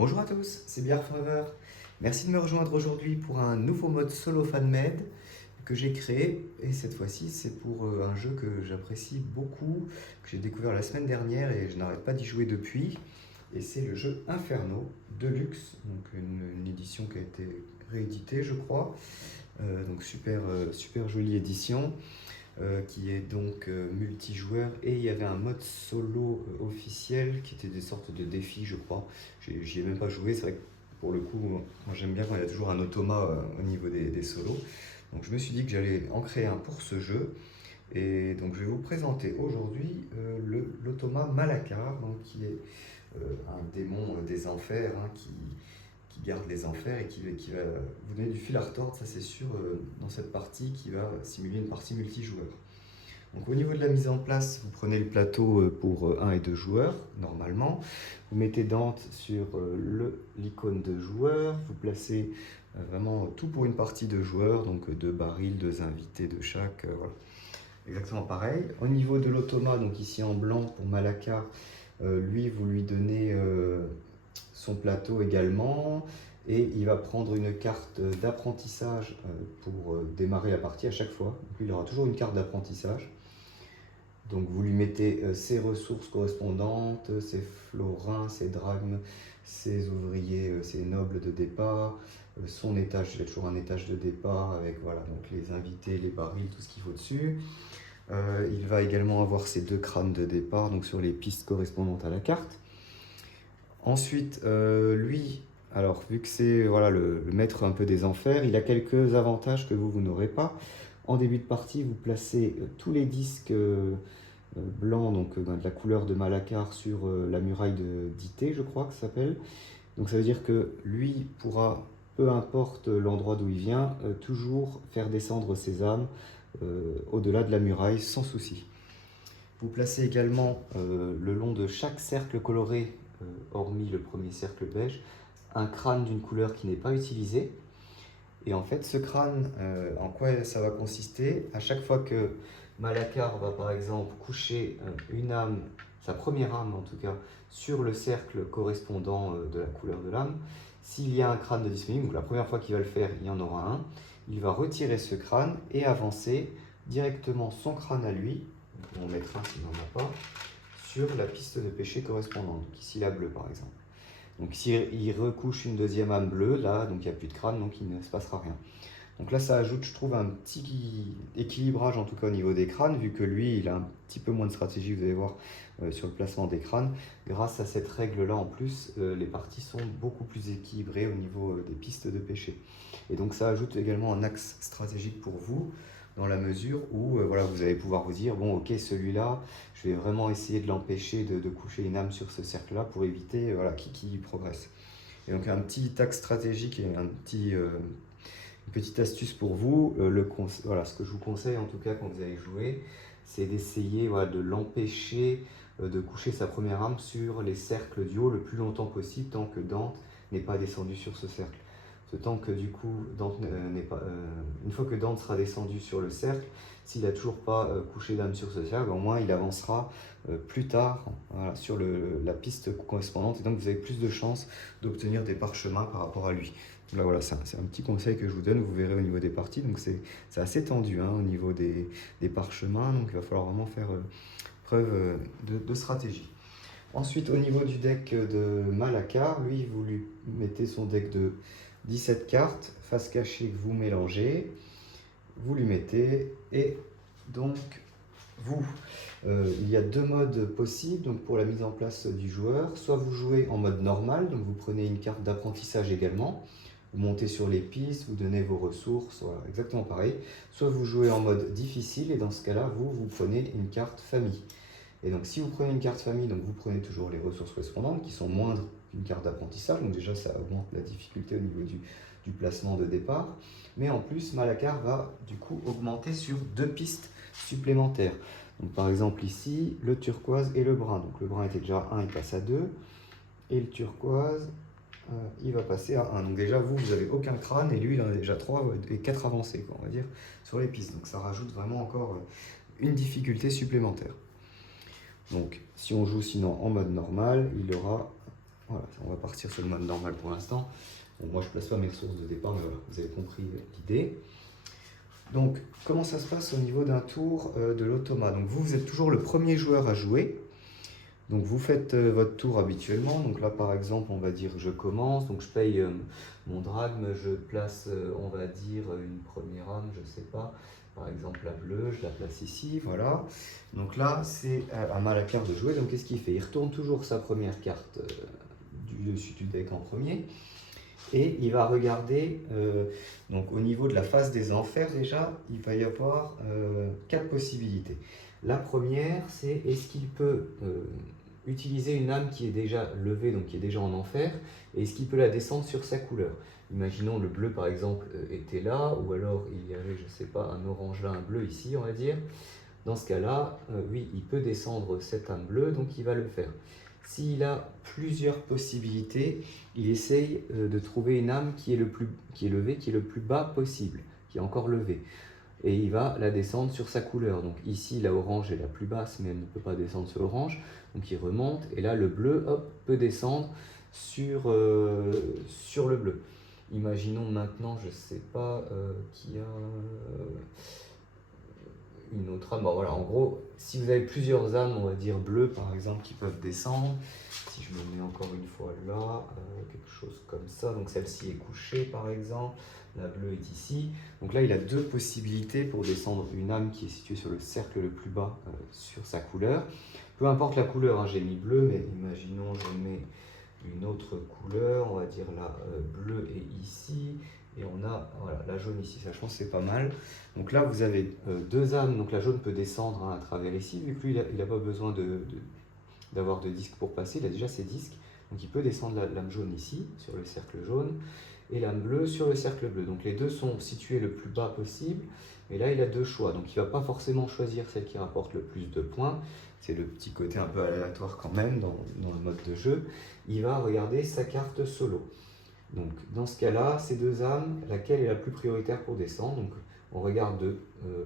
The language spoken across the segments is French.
Bonjour à tous, c'est Biard Forever. Merci de me rejoindre aujourd'hui pour un nouveau mode solo fan-made que j'ai créé. Et cette fois-ci, c'est pour un jeu que j'apprécie beaucoup, que j'ai découvert la semaine dernière et je n'arrête pas d'y jouer depuis. Et c'est le jeu Inferno Deluxe, donc une édition qui a été rééditée, je crois. Donc super jolie édition. Qui est donc multijoueur, et il y avait un mode solo officiel qui était des sortes de défis, je crois. J'y ai même pas joué, c'est vrai que pour le coup, moi j'aime bien quand il y a toujours un automa au niveau des solos. Donc je me suis dit que j'allais en créer un pour ce jeu, et donc je vais vous présenter aujourd'hui l'automa Malakar, donc, qui est un démon des enfers, hein, qui garde les enfers et qui va vous donner du fil à retordre, ça c'est sûr, dans cette partie qui va simuler une partie multijoueur. Donc au niveau de la mise en place, vous prenez le plateau pour 1 et 2 joueurs, normalement. Vous mettez Dante sur l'icône de joueur, vous placez vraiment tout pour une partie de joueurs, donc 2 barils, 2 invités de chaque, voilà. Exactement pareil. Au niveau de l'automa, donc ici en blanc pour Malakar, lui, vous lui donnez son plateau également, et il va prendre une carte d'apprentissage pour démarrer la partie à chaque fois. Donc lui, il aura toujours une carte d'apprentissage. Donc vous lui mettez ses ressources correspondantes, ses florins, ses drachmes, ses ouvriers, ses nobles de départ, son étage, il a toujours un étage de départ avec voilà, donc les invités, les barils, tout ce qu'il faut dessus. Il va également avoir ses 2 crânes de départ, donc sur les pistes correspondantes à la carte. Ensuite, lui, alors vu que c'est voilà, le maître un peu des enfers, il a quelques avantages que vous n'aurez pas. En début de partie, vous placez tous les disques blancs, donc de la couleur de Malakar, sur la muraille d'Ité, je crois que ça s'appelle. Donc ça veut dire que lui pourra, peu importe l'endroit d'où il vient, toujours faire descendre ses âmes au-delà de la muraille sans souci. Vous placez également le long de chaque cercle coloré, hormis le premier cercle beige, un crâne d'une couleur qui n'est pas utilisée. Et en fait, ce crâne, en quoi ça va consister? À chaque fois que Malakar va par exemple coucher une âme, sa première âme en tout cas, sur le cercle correspondant de la couleur de l'âme, s'il y a un crâne de disponible, donc la première fois qu'il va le faire, il y en aura un, il va retirer ce crâne et avancer directement son crâne à lui, on mettra s'il n'en a pas, sur la piste de péché correspondante, donc ici la bleue par exemple. Donc s'il recouche une deuxième âme bleue, là, donc il n'y a plus de crâne, donc il ne se passera rien. Donc là, ça ajoute, je trouve, un petit équilibrage, en tout cas au niveau des crânes, vu que lui, il a un petit peu moins de stratégie, vous allez voir, sur le placement des crânes. Grâce à cette règle-là, en plus, les parties sont beaucoup plus équilibrées au niveau des pistes de péché. Et donc ça ajoute également un axe stratégique pour vous, dans la mesure où voilà, vous allez pouvoir vous dire, bon ok, celui-là, je vais vraiment essayer de l'empêcher de coucher une âme sur ce cercle-là pour éviter voilà, qu'il progresse. Et donc un petit axe stratégique et une petite astuce pour vous, voilà, ce que je vous conseille en tout cas quand vous allez jouer, c'est d'essayer voilà, de l'empêcher de coucher sa première âme sur les cercles du haut le plus longtemps possible, tant que Dante n'est pas descendu sur ce cercle. Tant que du coup, une fois que Dante sera descendu sur le cercle, s'il n'a toujours pas couché d'âme sur ce cercle, au moins il avancera plus tard voilà, sur la piste correspondante, et donc vous avez plus de chances d'obtenir des parchemins par rapport à lui. Là, voilà, c'est un petit conseil que je vous donne, vous verrez au niveau des parties, donc c'est assez tendu hein, au niveau des parchemins, donc il va falloir vraiment faire preuve de stratégie. Ensuite, au niveau du deck de Malakar, lui, vous lui mettez son deck de 17 cartes, face cachée que vous mélangez, vous lui mettez, et donc il y a 2 modes possibles donc pour la mise en place du joueur. Soit vous jouez en mode normal, donc vous prenez une carte d'apprentissage également, vous montez sur les pistes, vous donnez vos ressources, voilà, exactement pareil. Soit vous jouez en mode difficile, et dans ce cas-là, vous prenez une carte famille. Et donc si vous prenez une carte famille, donc vous prenez toujours les ressources correspondantes qui sont moindres qu'une carte d'apprentissage, donc déjà ça augmente la difficulté au niveau du placement de départ. Mais en plus, Malakar va du coup augmenter sur 2 pistes supplémentaires. Donc par exemple ici, le turquoise et le brun. Donc le brun était déjà 1, il passe à 2. Et le turquoise, il va passer à 1. Donc déjà, vous n'avez aucun crâne, et lui, il en a déjà 3 et 4 avancés, quoi, on va dire, sur les pistes. Donc ça rajoute vraiment encore une difficulté supplémentaire. Donc si on joue sinon en mode normal, il aura Voilà, on va partir sur le mode normal pour l'instant. Bon, moi je ne place pas mes ressources de départ, mais voilà, vous avez compris l'idée. Donc, comment ça se passe au niveau d'un tour de l'automa? Donc vous êtes toujours le premier joueur à jouer. Donc vous faites votre tour habituellement. Donc là par exemple on va dire je commence, donc je paye mon drachme, je place on va dire une première âme, je sais pas, par exemple la bleue, je la place ici, voilà. Donc là c'est à Malaker de jouer, donc qu'est-ce qu'il fait? Il retourne toujours sa première carte du dessus du deck en premier. Et il va regarder, donc au niveau de la phase des enfers déjà, il va y avoir 4 possibilités. La première, c'est est-ce qu'il peut utiliser une âme qui est déjà levée, donc qui est déjà en enfer, et est-ce qu'il peut la descendre sur sa couleur? Imaginons le bleu par exemple était là, ou alors il y avait, je sais pas, un orange là, un bleu ici, on va dire. Dans ce cas-là, oui, il peut descendre cette âme bleue, donc il va le faire. S'il a plusieurs possibilités, il essaye de trouver une âme qui est levée, qui est le plus bas possible, qui est encore levée. Et il va la descendre sur sa couleur. Donc ici, la orange est la plus basse, mais elle ne peut pas descendre sur l'orange. Donc il remonte, et là, le bleu, hop, peut descendre sur le bleu. Imaginons maintenant, je ne sais pas, qui a une autre âme. Bon, voilà, en gros, si vous avez plusieurs âmes, on va dire bleues par exemple, qui peuvent descendre, si je me mets encore une fois là, quelque chose comme ça, donc celle-ci est couchée par exemple, la bleue est ici. Donc là, il a 2 possibilités pour descendre une âme qui est située sur le cercle le plus bas sur sa couleur. Peu importe la couleur, hein, j'ai mis bleu, mais imaginons je mets une autre couleur, on va dire la bleue est ici. Et on a voilà, la jaune ici, ça je pense c'est pas mal. Donc là vous avez 2 âmes, donc la jaune peut descendre hein, à travers ici, vu que lui il n'a pas besoin d'avoir de disque pour passer, il a déjà ses disques. Donc il peut descendre l'âme jaune ici, sur le cercle jaune, et l'âme bleue sur le cercle bleu. Donc les deux sont situés le plus bas possible, et là il a 2 choix. Donc il ne va pas forcément choisir celle qui rapporte le plus de points, c'est le petit côté un peu aléatoire quand même dans le mode de jeu. Il va regarder sa carte solo. Donc dans ce cas-là, ces 2 âmes, laquelle est la plus prioritaire pour descendre? Donc on regarde de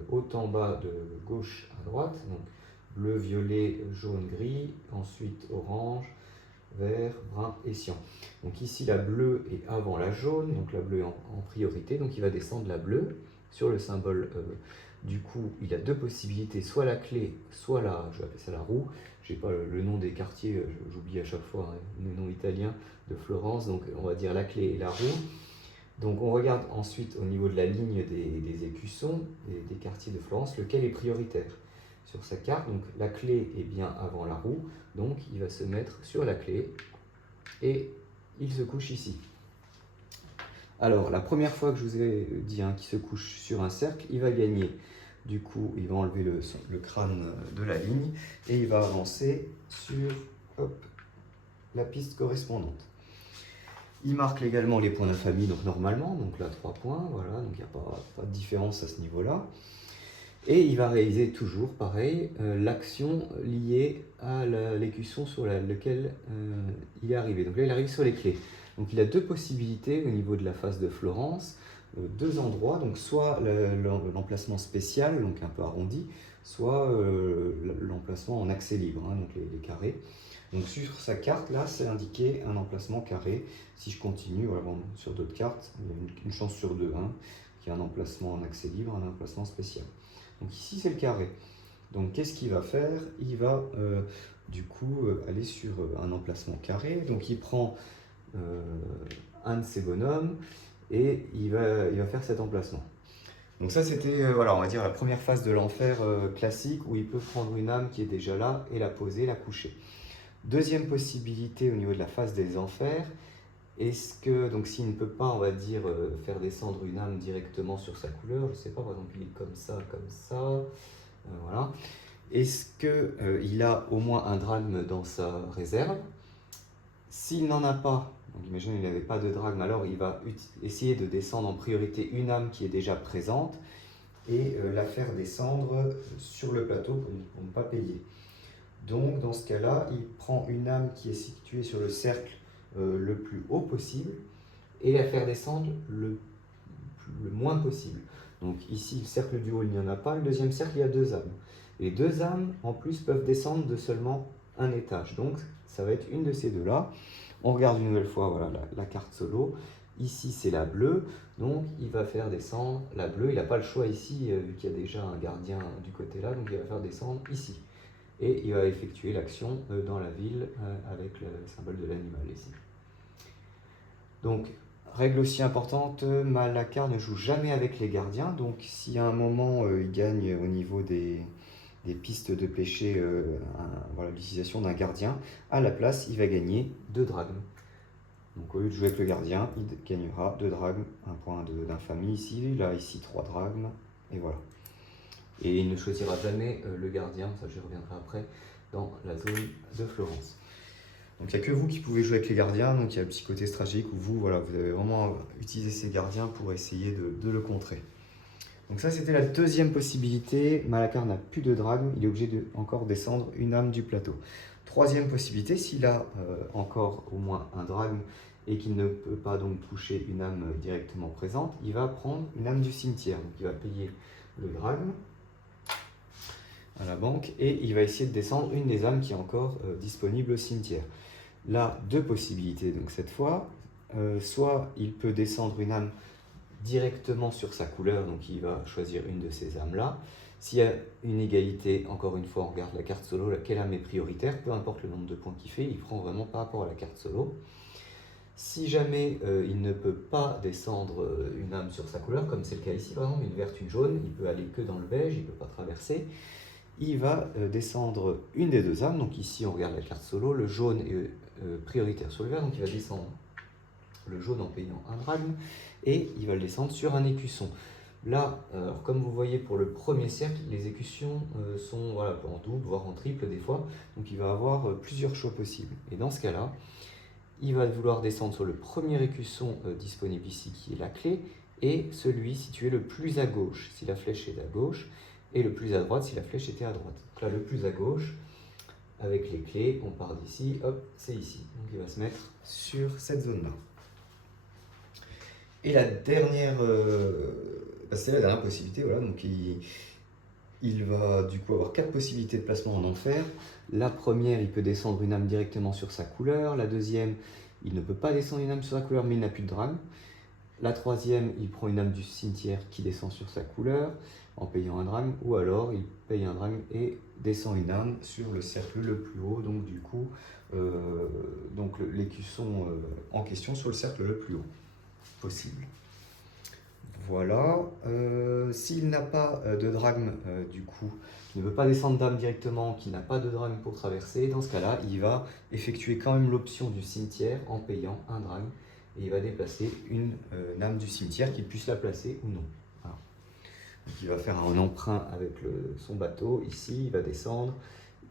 haut en bas, de gauche à droite, donc bleu, violet, jaune, gris, ensuite orange, vert, brun et cyan. Donc ici la bleue est avant la jaune, donc la bleue est en priorité, donc il va descendre la bleue sur le symbole. Du coup, il a 2 possibilités, soit la clé, soit je vais appeler ça la roue. Je n'ai pas le nom des quartiers, j'oublie à chaque fois hein, les noms italiens de Florence, donc on va dire la clé et la roue. Donc on regarde ensuite au niveau de la ligne des écussons, des quartiers de Florence, lequel est prioritaire sur sa carte. Donc la clé est bien avant la roue, donc il va se mettre sur la clé et il se couche ici. Alors la première fois que je vous ai dit hein, qu'il se couche sur un cercle, il va gagner. Du coup, il va enlever le crâne de la ligne et il va avancer sur la piste correspondante. Il marque également les points d'infamie, donc normalement, donc là 3 points, voilà, donc il n'y a pas de différence à ce niveau-là. Et il va réaliser toujours, pareil, l'action liée à l'écusson sur lequel il est arrivé. Donc là, il arrive sur les clés. Donc il a 2 possibilités au niveau de la face de Florence, 2 endroits, donc soit l'emplacement spécial, donc un peu arrondi, soit l'emplacement en accès libre, hein, donc les carrés. Donc sur sa carte, là, c'est indiqué un emplacement carré. Si je continue, voilà, bon, sur d'autres cartes, il y a une chance sur 2, hein, qu'il y a un emplacement en accès libre, un emplacement spécial. Donc ici, c'est le carré. Donc qu'est-ce qu'il va faire? Il va du coup aller sur un emplacement carré. Donc il prend un de ses bonhommes et il va faire cet emplacement. Donc ça c'était voilà, on va dire la première phase de l'enfer classique où il peut prendre une âme qui est déjà là et la poser, la coucher. Deuxième possibilité au niveau de la phase des enfers, est-ce que, donc s'il ne peut pas, on va dire, faire descendre une âme directement sur sa couleur, je ne sais pas, par exemple il est comme ça, voilà. Est-ce qu'il a au moins un drachme dans sa réserve? S'il n'en a pas, donc imaginez qu'il n'avait pas de drachme, alors il va essayer de descendre en priorité une âme qui est déjà présente et la faire descendre sur le plateau pour ne pas payer. Donc dans ce cas-là, il prend une âme qui est située sur le cercle le plus haut possible et la faire descendre le moins possible. Donc ici, le cercle du haut, il n'y en a pas. Le deuxième cercle, il y a 2 âmes. Les 2 âmes, en plus, peuvent descendre de seulement un étage. Donc ça va être une de ces deux-là. On regarde une nouvelle fois voilà, la carte solo. Ici, c'est la bleue, donc il va faire descendre la bleue. Il n'a pas le choix ici, vu qu'il y a déjà un gardien du côté là, donc il va faire descendre ici. Et il va effectuer l'action dans la ville avec le symbole de l'animal ici. Donc, règle aussi importante, Malakar ne joue jamais avec les gardiens. Donc, si à un moment il gagne au niveau des pistes de pêcher voilà, l'utilisation d'un gardien, à la place, il va gagner 2 drachmes. Donc au lieu de jouer avec le gardien, il gagnera 2 drachmes, un point d'infamie ici, là ici 3 drachmes, et voilà. Et il ne choisira jamais le gardien, ça j'y reviendrai après, dans la zone de Florence. Donc il n'y a que vous qui pouvez jouer avec les gardiens, donc il y a le petit côté stratégique où vous, voilà, vous avez vraiment utilisé ces gardiens pour essayer de le contrer. Donc ça c'était la deuxième possibilité, Malakar n'a plus de drachmes, il est obligé de encore descendre une âme du plateau. Troisième possibilité, s'il a encore au moins un drachme et qu'il ne peut pas donc toucher une âme directement présente, il va prendre une âme du cimetière. Donc il va payer le drachme à la banque et il va essayer de descendre une des âmes qui est encore disponible au cimetière. Là, 2 possibilités donc cette fois. Soit il peut descendre une âme directement sur sa couleur, donc il va choisir une de ces âmes-là. S'il y a une égalité, encore une fois, on regarde la carte solo, laquelle âme est prioritaire, peu importe le nombre de points qu'il fait, il prend vraiment par rapport à la carte solo. Si jamais il ne peut pas descendre une âme sur sa couleur, comme c'est le cas ici, par exemple, une verte, une jaune, il peut aller que dans le beige, il ne peut pas traverser, il va descendre une des 2 âmes. Donc ici, on regarde la carte solo, le jaune est prioritaire sur le vert, donc il va descendre le jaune en payant un drachme, et il va le descendre sur un écusson. Là, alors comme vous voyez pour le premier cercle, les écussons sont voilà, en double, voire en triple des fois, donc il va avoir plusieurs choix possibles. Et dans ce cas-là, il va vouloir descendre sur le premier écusson disponible ici, qui est la clé, et celui situé le plus à gauche, si la flèche est à gauche, et le plus à droite, si la flèche était à droite. Donc là, le plus à gauche, avec les clés, on part d'ici, hop, c'est ici. Donc il va se mettre sur cette zone-là. Et la dernière, c'est la dernière possibilité, voilà, donc il va du coup avoir 4 possibilités de placement en enfer. La première, il peut descendre une âme directement sur sa couleur. La deuxième, il ne peut pas descendre une âme sur sa couleur, mais il n'a plus de drachme. La troisième, il prend une âme du cimetière qui descend sur sa couleur en payant un drachme, ou alors il paye un drachme et descend une âme sur le cercle le plus haut, donc du coup, l'écusson en question sur le cercle le plus haut possible. Voilà, s'il n'a pas de drachme, du coup, qui ne veut pas descendre d'âme directement, qui n'a pas de drachme pour traverser, dans ce cas-là, il va effectuer quand même l'option du cimetière en payant un drachme, et il va déplacer une âme du cimetière qu'il puisse la placer ou non. Voilà. Donc il va faire un emprunt avec son bateau, ici, il va descendre,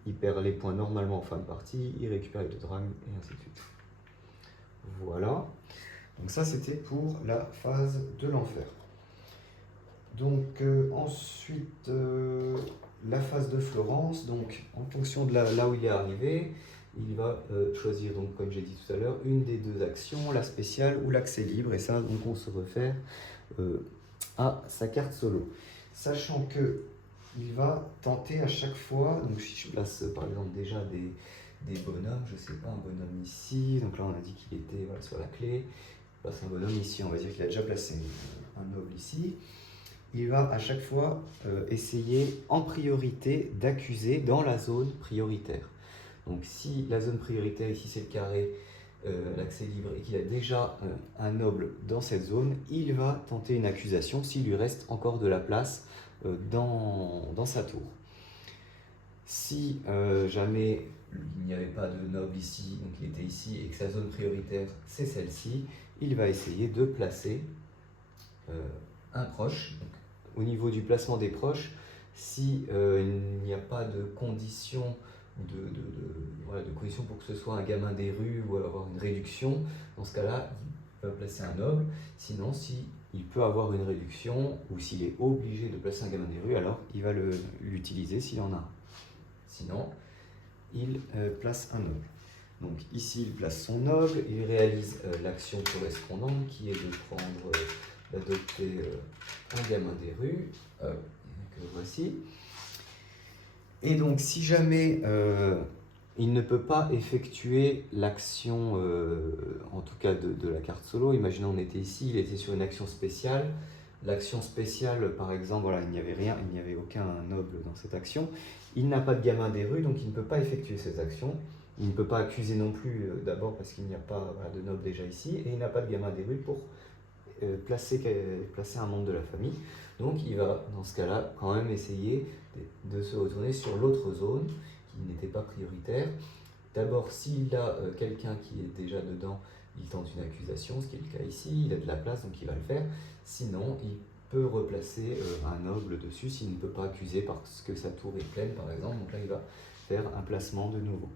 il perd les points normalement en fin de partie, il récupère les 2 drachmes, et ainsi de suite. Voilà. Donc ça, c'était pour la phase de l'enfer. Donc ensuite, la phase de Florence, donc en fonction de là où il est arrivé, il va choisir, donc, comme j'ai dit tout à l'heure, une des 2 actions, la spéciale ou l'accès libre, et ça, donc, on se réfère à sa carte solo. Sachant que il va tenter à chaque fois, donc si je place par exemple déjà des bonhommes, je sais pas, un bonhomme ici, donc là on a dit qu'il était voilà, sur la clé, il passe un bonhomme ici, on va dire qu'il a déjà placé un noble ici. Il va à chaque fois essayer en priorité d'accuser dans la zone prioritaire. Donc si la zone prioritaire, ici c'est le carré, l'accès libre, et qu'il a déjà un noble dans cette zone, il va tenter une accusation s'il lui reste encore de la place dans sa tour. Si jamais il n'y avait pas de noble ici, donc il était ici, et que sa zone prioritaire c'est celle-ci, il va essayer de placer un proche. Donc, au niveau du placement des proches, si il n'y a pas de condition de conditions pour que ce soit un gamin des rues ou avoir une réduction, dans ce cas-là, il va placer un noble. Sinon, s'il peut avoir une réduction ou s'il est obligé de placer un gamin des rues, alors il va l'utiliser s'il en a un. Sinon, il place un noble. Donc ici, il place son noble, il réalise l'action correspondante qui est de prendre, d'adopter un gamin des rues, que voici. Et donc, si jamais il ne peut pas effectuer l'action, en tout cas de la carte solo. Imaginons on était ici, il était sur une action spéciale. L'action spéciale, par exemple, voilà, il n'y avait rien, il n'y avait aucun noble dans cette action. Il n'a pas de gamin des rues, donc il ne peut pas effectuer ces actions. Il ne peut pas accuser non plus, d'abord parce qu'il n'y a pas voilà, de noble déjà ici, et il n'a pas de gamin des rues pour placer un membre de la famille. Donc il va, dans ce cas-là, quand même essayer de se retourner sur l'autre zone qui n'était pas prioritaire. D'abord, s'il a quelqu'un qui est déjà dedans, il tente une accusation, ce qui est le cas ici, il a de la place, donc il va le faire. Sinon, il peut replacer un noble dessus s'il ne peut pas accuser parce que sa tour est pleine, par exemple. Donc là, il va faire un placement de nouveau.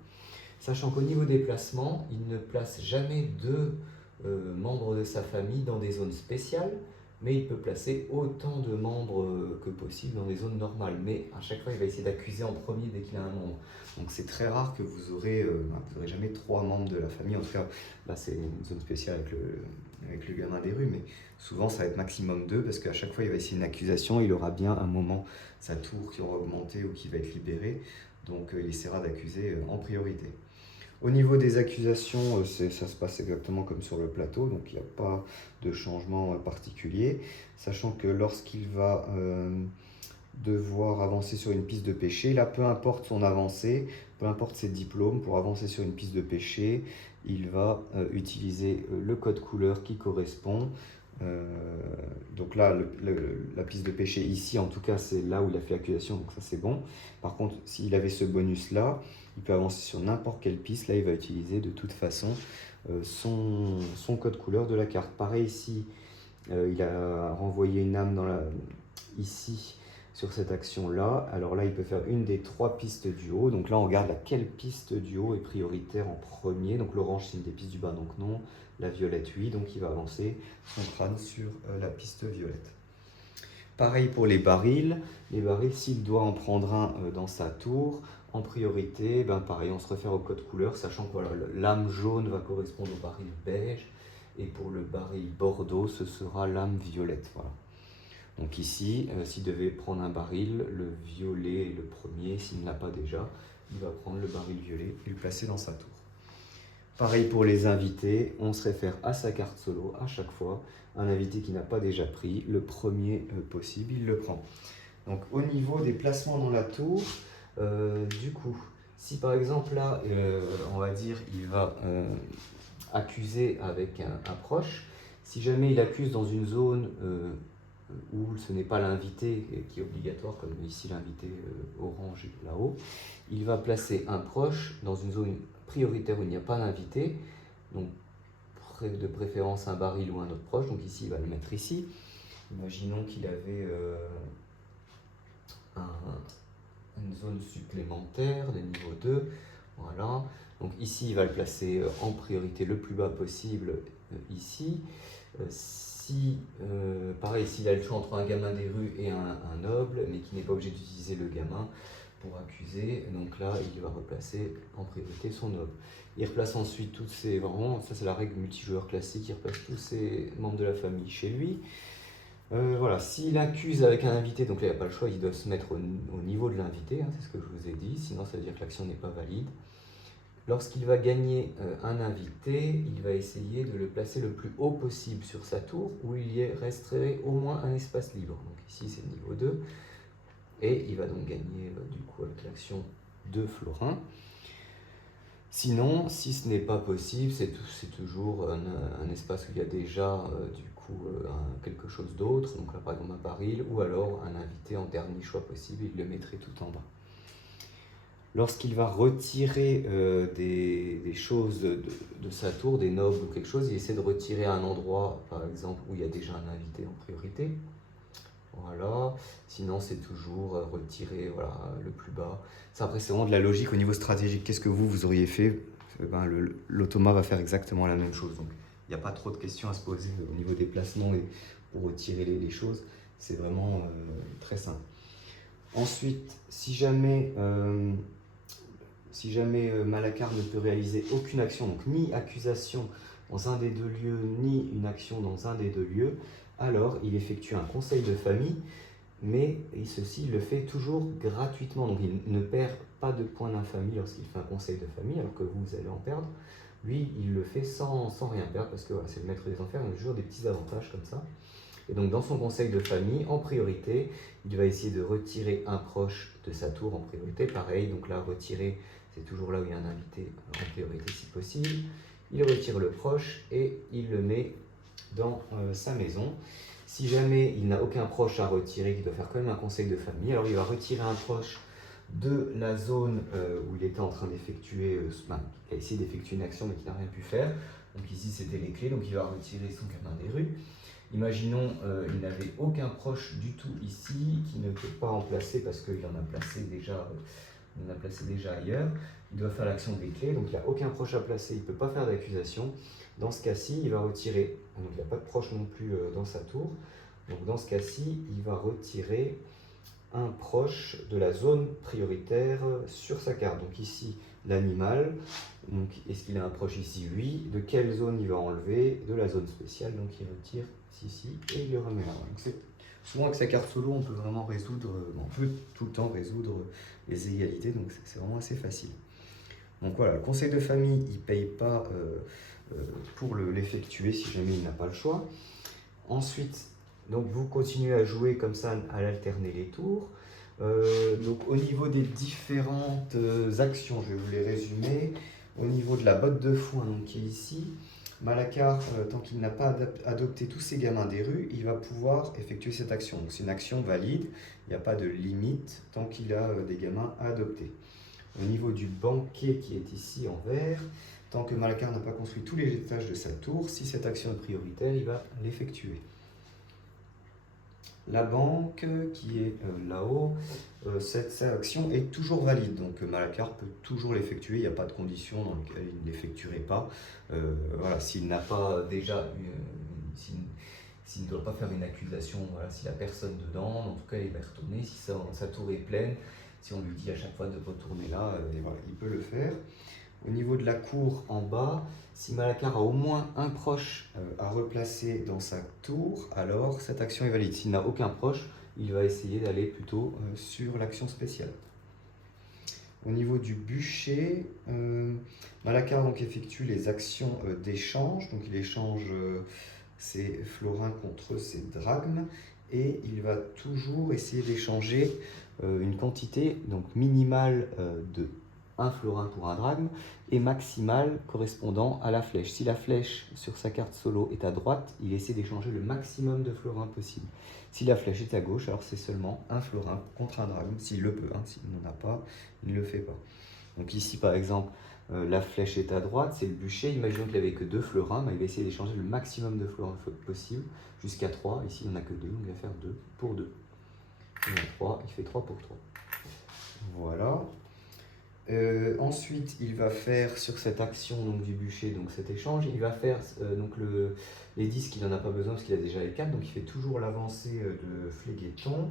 Sachant qu'au niveau des placements, il ne place jamais deux membres de sa famille dans des zones spéciales, mais il peut placer autant de membres que possible dans des zones normales. Mais à chaque fois, il va essayer d'accuser en premier dès qu'il a un membre. Donc c'est très rare que vous aurez jamais 3 membres de la famille. En tout cas, là c'est une zone spéciale avec le gamin des rues, mais souvent ça va être maximum 2 parce qu'à chaque fois il va essayer une accusation, il aura bien un moment sa tour qui aura augmenté ou qui va être libérée. Donc il essaiera d'accuser en priorité. Au niveau des accusations, ça se passe exactement comme sur le plateau, donc il n'y a pas de changement particulier, sachant que lorsqu'il va devoir avancer sur une piste de péché, là, peu importe son avancée, peu importe ses diplômes, pour avancer sur une piste de péché, il va utiliser le code couleur qui correspond. Donc là, la piste de péché ici, en tout cas, c'est là où il a fait accusation, donc ça c'est bon. Par contre, s'il avait ce bonus-là, il peut avancer sur n'importe quelle piste. Là, il va utiliser de toute façon son code couleur de la carte. Pareil ici, il a renvoyé une âme ici sur cette action-là. Alors là, il peut faire une des 3 pistes du haut. Donc là, on regarde laquelle piste du haut est prioritaire en premier. Donc l'orange, c'est une des pistes du bas, donc non. La violette, oui. Donc il va avancer son crâne sur la piste violette. Pareil pour les barils. Les barils, s'il doit en prendre un dans sa tour, en priorité, ben pareil, on se réfère au code couleur, sachant que voilà, l'âme jaune va correspondre au baril beige, et pour le baril bordeaux, ce sera l'âme violette. Voilà. Donc ici, s'il devait prendre un baril, le violet est le premier, s'il ne l'a pas déjà, il va prendre le baril violet et le placer dans sa tour. Pareil pour les invités, on se réfère à sa carte solo à chaque fois. Un invité qui n'a pas déjà pris, le premier possible, il le prend. Donc au niveau des placements dans la tour, du coup, si par exemple là, on va dire, il va accuser avec un proche, si jamais il accuse dans une zone où ce n'est pas l'invité qui est obligatoire, comme ici l'invité orange là-haut, il va placer un proche dans une zone prioritaire où il n'y a pas d'invité, donc de préférence un baril ou un autre proche, donc ici il va le mettre ici. Imaginons qu'il avait une zone supplémentaire de niveau 2, voilà. Donc ici il va le placer en priorité le plus bas possible ici. Pareil, s'il a le choix entre un gamin des rues et un noble, mais qui n'est pas obligé d'utiliser le gamin pour accuser, donc là il va replacer en priorité son noble. Il replace ensuite tous ses, vraiment, ça c'est la règle multijoueur classique, il replace tous ses membres de la famille chez lui. Voilà, s'il accuse avec un invité, donc là il n'y a pas le choix, il doit se mettre au niveau de l'invité, hein, c'est ce que je vous ai dit, sinon ça veut dire que l'action n'est pas valide. Lorsqu'il va gagner un invité, il va essayer de le placer le plus haut possible sur sa tour, où il y resterait au moins un espace libre. Donc ici c'est le niveau 2, et il va donc gagner du coup avec l'action 2 florins. Sinon, si ce n'est pas possible, c'est toujours un espace où il y a déjà du coup quelque chose d'autre, donc là par exemple un baril, ou alors un invité en dernier choix possible, il le mettrait tout en bas. Lorsqu'il va retirer des choses de sa tour, des nobles ou quelque chose, il essaie de retirer à un endroit, par exemple, où il y a déjà un invité en priorité. Voilà, sinon c'est toujours retirer voilà, le plus bas. Ça, après, c'est vraiment de la logique au niveau stratégique. Qu'est-ce que vous auriez fait? L'automa va faire exactement la même chose. Donc, il n'y a pas trop de questions à se poser au niveau des placements et pour retirer les choses. C'est vraiment très simple. Ensuite, si jamais Malacar ne peut réaliser aucune action, donc ni accusation dans un des 2 lieux, ni une action dans un des 2 lieux, alors il effectue un conseil de famille, mais ceci il le fait toujours gratuitement, donc il ne perd pas de point d'infamie lorsqu'il fait un conseil de famille, alors que vous allez en perdre. Lui, il le fait sans rien perdre, parce que voilà, c'est le maître des enfers, il a toujours des petits avantages comme ça. Et donc dans son conseil de famille, en priorité, il va essayer de retirer un proche de sa tour en priorité. Pareil, donc là, retirer, c'est toujours là où il y a un invité en priorité si possible. Il retire le proche et il le met dans sa maison. Si jamais il n'a aucun proche à retirer, qu'il doit faire quand même un conseil de famille, alors il va retirer un proche de la zone où il était en train d'effectuer, il a essayé d'effectuer une action mais qu'il n'a rien pu faire. Donc ici c'était les clés, donc il va retirer son gamin des rues. Imaginons il n'avait aucun proche du tout ici, qui ne peut pas remplacer parce qu'il en a placé déjà ailleurs. Il doit faire l'action des clés, donc il n'a aucun proche à placer, il ne peut pas faire d'accusation. Dans ce cas-ci, il va retirer, donc il n'y a pas de proche non plus dans sa tour, donc dans ce cas-ci, il va retirer un proche de la zone prioritaire sur sa carte. Donc ici, l'animal. Donc est-ce qu'il a un proche ici? Oui. De quelle zone il va enlever? De la zone spéciale. Donc il retire ici et il le remet là. Donc c'est souvent avec sa carte solo, on peut vraiment résoudre, on peut tout le temps résoudre les égalités. Donc c'est vraiment assez facile. Donc voilà, le conseil de famille, il ne paye pas pour l'effectuer si jamais il n'a pas le choix. Ensuite, donc vous continuez à jouer comme ça, à alterner les tours. Donc au niveau des différentes actions, je vais vous les résumer. Au niveau de la botte de foin, donc, qui est ici, Malacar, tant qu'il n'a pas adopté tous ses gamins des rues, il va pouvoir effectuer cette action. Donc c'est une action valide, il n'y a pas de limite tant qu'il a des gamins à adopter. Au niveau du banquet qui est ici en vert, tant que Malacar n'a pas construit tous les étages de sa tour, si cette action est prioritaire, il va l'effectuer. La banque qui est là-haut, cette action est toujours valide, donc Malacar peut toujours l'effectuer, il n'y a pas de condition dans laquelle il ne l'effectuerait pas. Voilà, s'il n'a pas déjà, s'il ne doit pas faire une accusation, voilà, s'il n'y a personne dedans, en tout cas il va retourner, si sa tour est pleine, si on lui dit à chaque fois de retourner là, et voilà, il peut le faire. Au niveau de la cour en bas, si Malacar a au moins un proche à replacer dans sa tour, alors cette action est valide. S'il n'a aucun proche, il va essayer d'aller plutôt sur l'action spéciale. Au niveau du bûcher, Malacar donc effectue les actions d'échange. Donc il échange ses florins contre ses drachmes et il va toujours essayer d'échanger une quantité donc minimale de 1 florin pour un drachme et maximale correspondant à la flèche. Si la flèche sur sa carte solo est à droite, il essaie d'échanger le maximum de florins possible. Si la flèche est à gauche, alors c'est seulement 1 florin contre un drachme, s'il le peut, hein. S'il n'en a pas, il ne le fait pas. Donc ici par exemple, la flèche est à droite, c'est le bûcher. Imaginons qu'il n'avait que 2 florins, il va essayer d'échanger le maximum de florins possible, jusqu'à 3. Ici il n'en a que 2, donc il va faire 2 pour 2. Il en a 3, il fait 3 pour 3. Voilà. Ensuite, il va faire sur cette action donc, du bûcher, donc cet échange, il va faire donc les 10 qu'il n'en a pas besoin parce qu'il a déjà les 4, donc il fait toujours l'avancée de Phlégueton.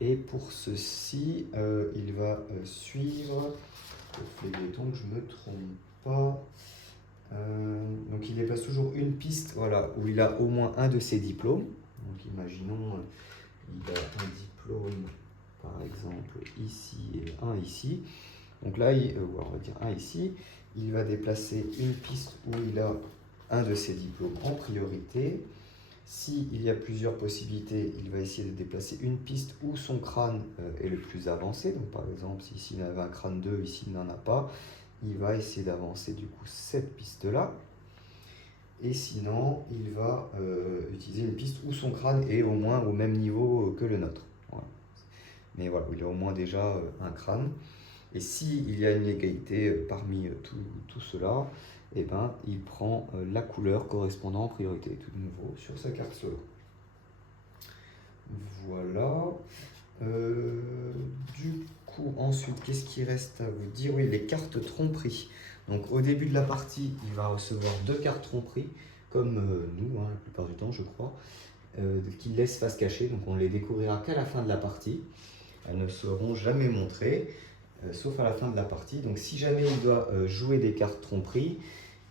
Et pour ceci, il va suivre le Phlégueton, que je ne me trompe pas. Donc il dépasse toujours une piste voilà, où il a au moins un de ses diplômes. Donc imaginons, il a un diplôme, par exemple, ici et un ici. Donc là, on va dire un ici, il va déplacer une piste où il a un de ses diplômes en priorité. S'il y a plusieurs possibilités, il va essayer de déplacer une piste où son crâne est le plus avancé. Donc par exemple, si ici il avait un crâne 2, ici il n'en a pas, il va essayer d'avancer du coup cette piste-là. Et sinon, il va utiliser une piste où son crâne est au moins au même niveau que le nôtre. Voilà. Mais voilà, il a au moins déjà un crâne. Et s'il y a une égalité parmi tout cela, eh ben, il prend la couleur correspondant en priorité, tout de nouveau, sur sa carte solo. Voilà. Du coup, ensuite, qu'est-ce qu'il reste à vous dire? Oui, les cartes tromperie. Donc, au début de la partie, il va recevoir 2 cartes tromperie, comme nous, hein, la plupart du temps, je crois, qu'il laisse face cachée. Donc, on ne les découvrira qu'à la fin de la partie. Elles ne seront jamais montrées. Sauf à la fin de la partie. Donc si jamais il doit jouer des cartes tromperie,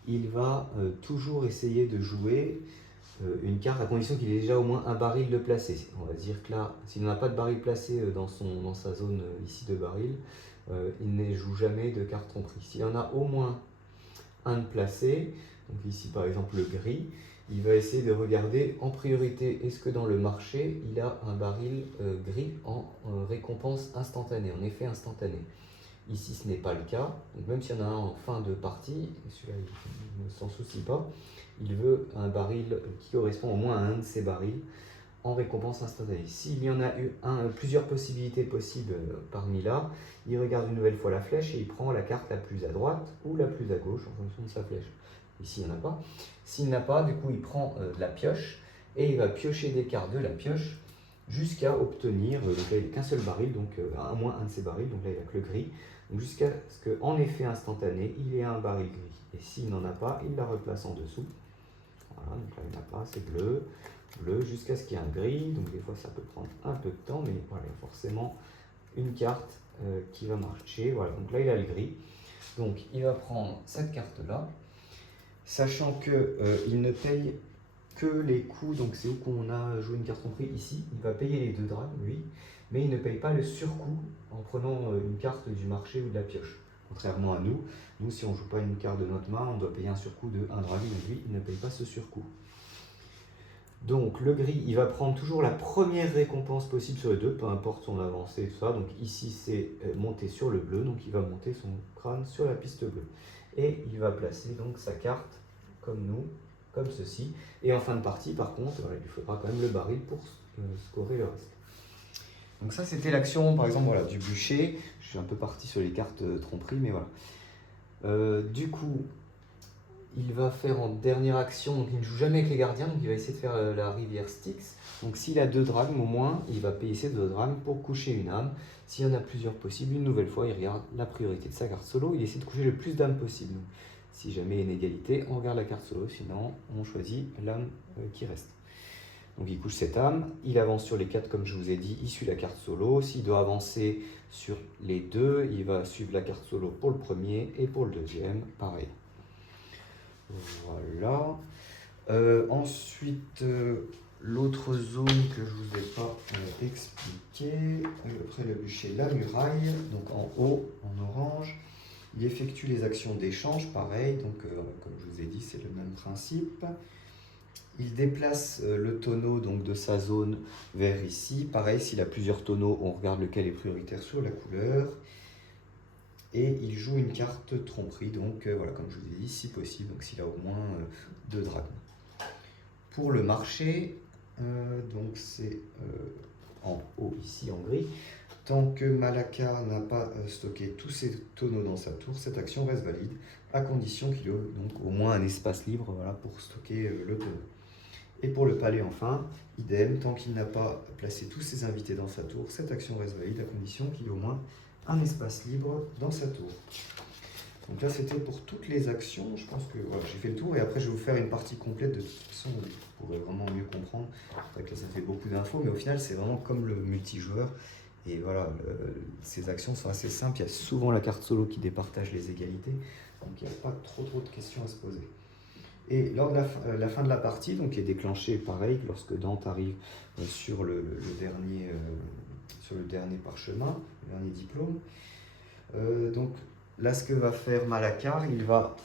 il va toujours essayer de jouer une carte à condition qu'il ait déjà au moins un baril de placé. On va dire que là, s'il n'a pas de baril placé dans sa zone ici de baril, il ne joue jamais de carte tromperie. S'il y en a au moins un de placé, donc ici par exemple le gris, il va essayer de regarder en priorité, est-ce que dans le marché, il a un baril gris en récompense instantanée, en effet instantané. Ici, ce n'est pas le cas. Donc, même s'il y en a un en fin de partie, celui-là, il ne s'en soucie pas, il veut un baril qui correspond au moins à un de ces barils en récompense instantanée. S'il y en a eu plusieurs possibilités possibles parmi là, il regarde une nouvelle fois la flèche et il prend la carte la plus à droite ou la plus à gauche en fonction de sa flèche. Ici, il n'y en a pas. S'il n'y en a pas, du coup, il prend de la pioche et il va piocher des cartes de la pioche jusqu'à obtenir, donc là, il n'y a qu'un seul baril, donc à moins un de ces barils, donc là, il n'y a que le gris, jusqu'à ce qu'en effet instantané, il ait un baril gris. Et s'il n'en a pas, il la replace en dessous. Voilà, donc là, il n'y en a pas, c'est bleu, bleu, jusqu'à ce qu'il y ait un gris. Donc des fois, ça peut prendre un peu de temps, mais voilà, forcément une carte qui va marcher. Voilà, donc là, il a le gris. Donc, il va prendre cette carte-là, sachant qu'il ne paye que les coûts, donc c'est où qu'on a joué une carte tromperie, ici, il va payer les 2 drames, lui, mais il ne paye pas le surcoût en prenant une carte du marché ou de la pioche. Contrairement à nous, si on ne joue pas une carte de notre main, on doit payer un surcoût de 1 drame, mais lui, il ne paye pas ce surcoût. Donc le gris, il va prendre toujours la première récompense possible sur les deux, peu importe son avancée, tout ça. Donc ici, c'est monter sur le bleu, donc il va monter son crâne sur la piste bleue. Et il va placer donc sa carte, comme nous, comme ceci. Et en fin de partie, par contre, il lui faudra quand même le baril pour scorer le reste. Donc ça, c'était l'action, par exemple, voilà, du bûcher. Je suis un peu parti sur les cartes tromperie, mais voilà. Du coup, il va faire en dernière action, donc il ne joue jamais avec les gardiens, donc il va essayer de faire la rivière Styx. Donc s'il a 2 drachmes au moins, il va payer ses 2 drachmes pour coucher une âme. S'il y en a plusieurs possibles, une nouvelle fois, il regarde la priorité de sa carte solo, il essaie de coucher le plus d'âmes possible. Donc, si jamais il y a une égalité, on regarde la carte solo, sinon on choisit l'âme qui reste. Donc il couche cette âme, il avance sur les 4 comme je vous ai dit, il suit la carte solo. S'il doit avancer sur les 2, il va suivre la carte solo pour le premier et pour le deuxième, pareil. Voilà. Ensuite, l'autre zone que je ne vous ai pas expliqué, après le bûcher, la muraille, donc en haut, en orange. Il effectue les actions d'échange, pareil, donc comme je vous ai dit, c'est le même principe. Il déplace le tonneau donc, de sa zone vers ici. Pareil, s'il a plusieurs tonneaux, on regarde lequel est prioritaire sur la couleur. Et il joue une carte tromperie, donc voilà, comme je vous ai dit, si possible, donc s'il a au moins 2 drachmes. Pour le marché, donc c'est en haut ici en gris. Tant que Malaka n'a pas stocké tous ses tonneaux dans sa tour, cette action reste valide, à condition qu'il ait donc au moins un espace libre voilà, pour stocker le tonneau. Et pour le palais enfin, idem, tant qu'il n'a pas placé tous ses invités dans sa tour, cette action reste valide, à condition qu'il ait au moins un espace libre dans sa tour. Donc là, c'était pour toutes les actions. Je pense que voilà, j'ai fait le tour et après, je vais vous faire une partie complète de toute façon pour vraiment mieux comprendre. C'est vrai que là, ça fait beaucoup d'infos, mais au final, c'est vraiment comme le multijoueur. Et voilà, ces actions sont assez simples. Il y a souvent la carte solo qui départage les égalités, donc il n'y a pas trop de questions à se poser. Et lors de la fin de la partie, donc qui est déclenchée pareil, lorsque Dante arrive sur le dernier parchemin, le dernier diplôme. Donc là, ce que va faire Malakar, il va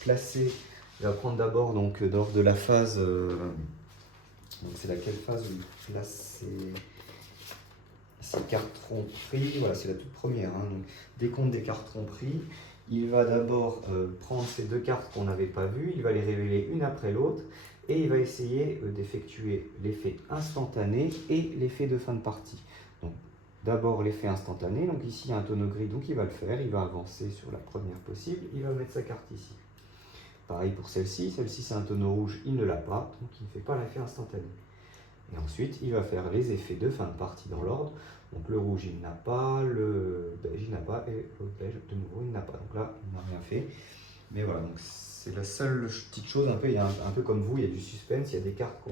placer, il va prendre d'abord donc lors de la phase, donc c'est laquelle phase où il place ses cartes tromperie, voilà, c'est la toute première, hein, donc décompte des cartes tromperie. Il va d'abord prendre ces 2 cartes qu'on n'avait pas vues, il va les révéler une après l'autre et il va essayer d'effectuer l'effet instantané et l'effet de fin de partie. Donc d'abord l'effet instantané, donc ici il y a un tonneau gris, donc il va le faire, il va avancer sur la première possible, il va mettre sa carte ici. Pareil pour celle-ci c'est un tonneau rouge, il ne l'a pas, donc il ne fait pas l'effet instantané. Et ensuite, il va faire les effets de fin de partie dans l'ordre. Donc le rouge, il n'a pas, le beige, il n'a pas, et le beige, de nouveau, il n'a pas. Donc là, on n'a rien fait. Mais voilà, donc c'est la seule petite chose, un peu, il y a un peu comme vous, il y a du suspense, il y a des cartes que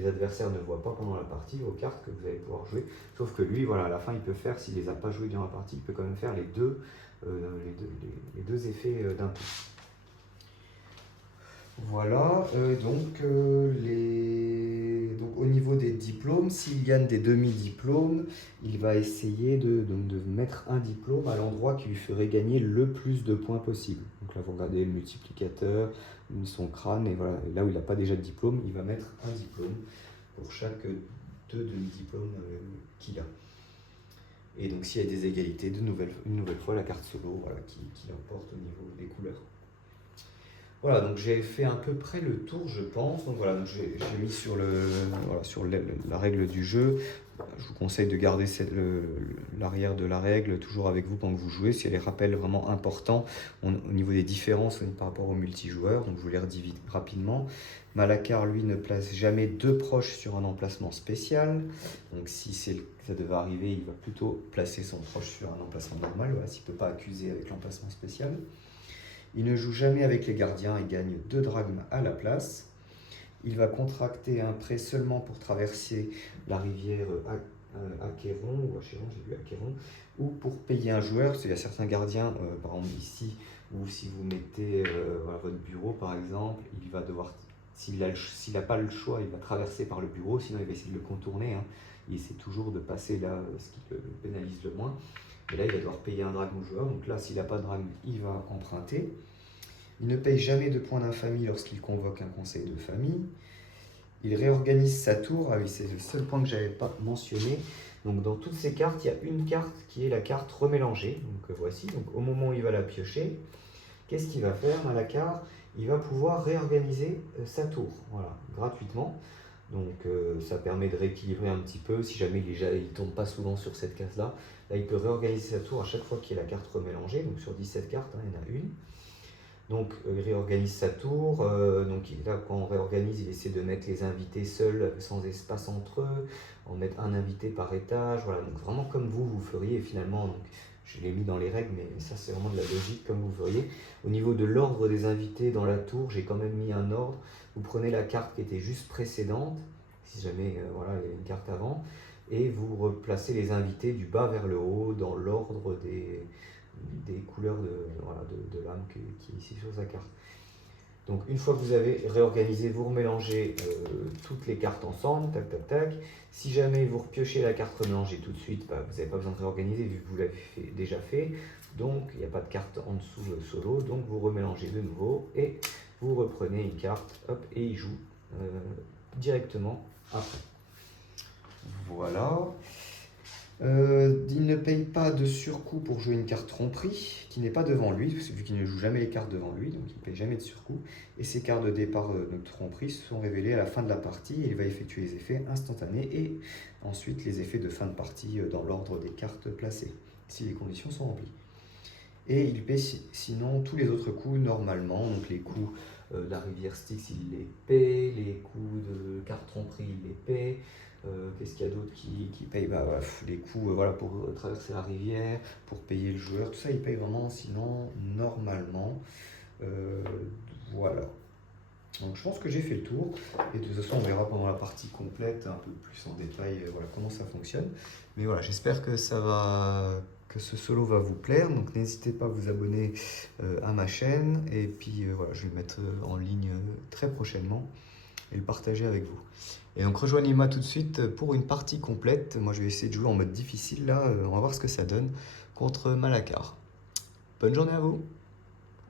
les adversaires ne voient pas pendant la partie, vos cartes que vous allez pouvoir jouer. Sauf que lui, voilà, à la fin, il peut faire, s'il ne les a pas jouées durant la partie, il peut quand même faire les deux effets d'un coup. Voilà, donc au niveau des diplômes, diplômes. S'il gagne des demi-diplômes, il va essayer donc de mettre un diplôme à l'endroit qui lui ferait gagner le plus de points possible. Donc là, vous regardez le multiplicateur, son crâne, et voilà, là où il n'a pas déjà de diplôme, il va mettre un diplôme pour chaque deux demi-diplômes qu'il a. Et donc s'il y a des égalités, une nouvelle fois la carte solo, voilà, qui l'emporte au niveau des couleurs. Voilà, donc j'ai fait à peu près le tour, je pense. Donc voilà, j'ai mis sur la règle du jeu. Je vous conseille de garder l'arrière de la règle toujours avec vous pendant que vous jouez. S'il y a des rappels vraiment importants au niveau des différences par rapport au multijoueur, donc je vous les redis vite, rapidement. Malacar, lui, ne place jamais deux proches sur un emplacement spécial. Donc si ça devait arriver, il va plutôt placer son proche sur un emplacement normal, voilà, s'il ne peut pas accuser avec l'emplacement spécial. Il ne joue jamais avec les gardiens et gagne 2 drachmes à la place. Il va contracter un prêt seulement pour traverser la rivière Achéron, ou Achéron, j'ai vu Achéron, ou pour payer un joueur. Il y a certains gardiens, par exemple ici, ou si vous mettez votre bureau par exemple, il va devoir, s'il n'a pas le choix, il va traverser par le bureau, sinon il va essayer de le contourner. Il essaie toujours de passer là ce qui le pénalise le moins. Et là, il va devoir payer un drachme au joueur. Donc là, s'il n'a pas de drachme, il va emprunter. Il ne paye jamais de points d'infamie lorsqu'il convoque un conseil de famille. Il réorganise sa tour. Ah oui, c'est le seul point que je n'avais pas mentionné. Donc dans toutes ces cartes, il y a une carte qui est la carte remélangée. Donc voici. Donc au moment où il va la piocher, qu'est-ce qu'il va faire, Malacar? Il va pouvoir réorganiser sa tour, voilà, gratuitement. Donc ça permet de rééquilibrer un petit peu. Si jamais il ne tombe pas souvent sur cette case-là, là il peut réorganiser sa tour à chaque fois qu'il y a la carte remélangée. Donc sur 17 cartes, il y en a une. Donc il réorganise sa tour. Donc là, quand on réorganise, il essaie de mettre les invités seuls, sans espace entre eux. On met un invité par étage. Voilà, donc vraiment comme vous feriez finalement. Donc, je l'ai mis dans les règles, mais ça c'est vraiment de la logique comme vous feriez. Au niveau de l'ordre des invités dans la tour, j'ai quand même mis un ordre. Vous prenez la carte qui était juste précédente, si jamais voilà, il y a une carte avant, et vous replacez les invités du bas vers le haut dans l'ordre des couleurs de l'âme qui est ici sur sa carte. Donc une fois que vous avez réorganisé, vous remélangez toutes les cartes ensemble, tac tac tac. Si jamais vous repiochez la carte remélangée tout de suite, vous n'avez pas besoin de réorganiser vu que vous l'avez déjà fait. Donc il n'y a pas de carte en dessous solo, donc vous remélangez de nouveau et vous reprenez une carte, hop, et il joue directement après. Voilà. Il ne paye pas de surcoût pour jouer une carte tromperie qui n'est pas devant lui, vu qu'il ne joue jamais les cartes devant lui, donc il ne paye jamais de surcoût. Et ses cartes de départ de tromperie sont révélées à la fin de la partie et il va effectuer les effets instantanés et ensuite les effets de fin de partie dans l'ordre des cartes placées, si les conditions sont remplies. Et il paye sinon tous les autres coups normalement, donc les coups de la rivière Styx il les paie, les coups de carte tromperie il les paie. Qu'est-ce qu'il y a d'autre qui paye les coûts voilà, pour traverser la rivière, pour payer le joueur, tout ça il paye vraiment sinon normalement. Voilà. Donc je pense que j'ai fait le tour et de toute façon on verra pendant la partie complète un peu plus en détail voilà, comment ça fonctionne. Mais voilà, j'espère que ce solo va vous plaire, donc n'hésitez pas à vous abonner à ma chaîne et puis voilà, je vais le mettre en ligne très prochainement et le partager avec vous. Et donc rejoignez-moi tout de suite pour une partie complète. Moi je vais essayer de jouer en mode difficile là, on va voir ce que ça donne contre Malacar. Bonne journée à vous!